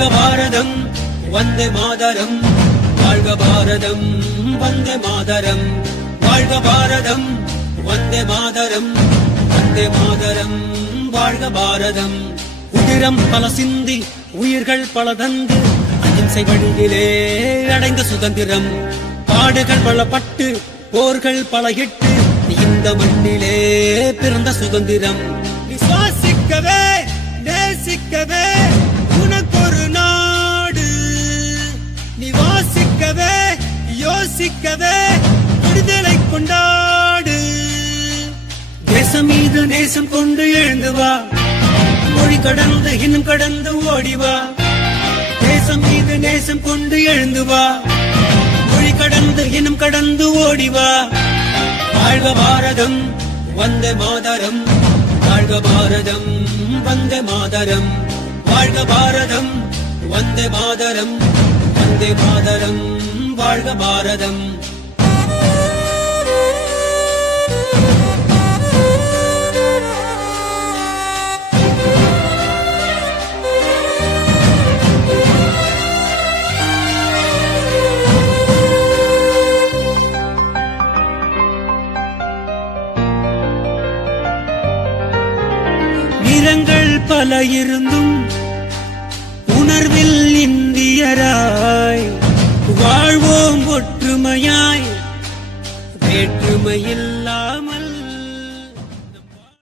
வாழ்க பாரதம் வந்தே மாதரம், வாழ்க பாரதம் வந்தே மாதரம், வாழ்க பாரதம் வந்தே மாதரம், வந்தே மாதரம் வாழ்க பாரதம். உதிரம் பல சிந்தி உயிர்கள் பல தந்து அகிம்சை வழியிலே அடைந்த சுதந்திரம், பாடுகள் பலப்பட்டு போர்கள் பல இட்டு இந்த மண்ணிலே பிறந்த சுதந்திரம். விசுவாசிக்கவே நேசிக்கவே உனக்கொரு நாடு, நிவாசிக்கவே யோசிக்கவே விடுதலை கொண்டாடு. தேசம் மீது நேசம் கொண்டு எழுந்து வா, மொழி கடந்து இன்னும் கடந்து ஓடிவா. தேசம் மீது நேசம் கொண்டு எழுந்து வா, மொழி கடந்து இன்னும் கடந்து ஓடிவா. வாழ்க பாரதம் வந்தே மாதரம், வாழ்க பாரதம் வந்தே மாதரம், வாழ்க பாரதம் வந்தே மாதரம், வந்தே மாதரம் வாழ்க பாரதம். நிறங்கள் பல இருந்தும்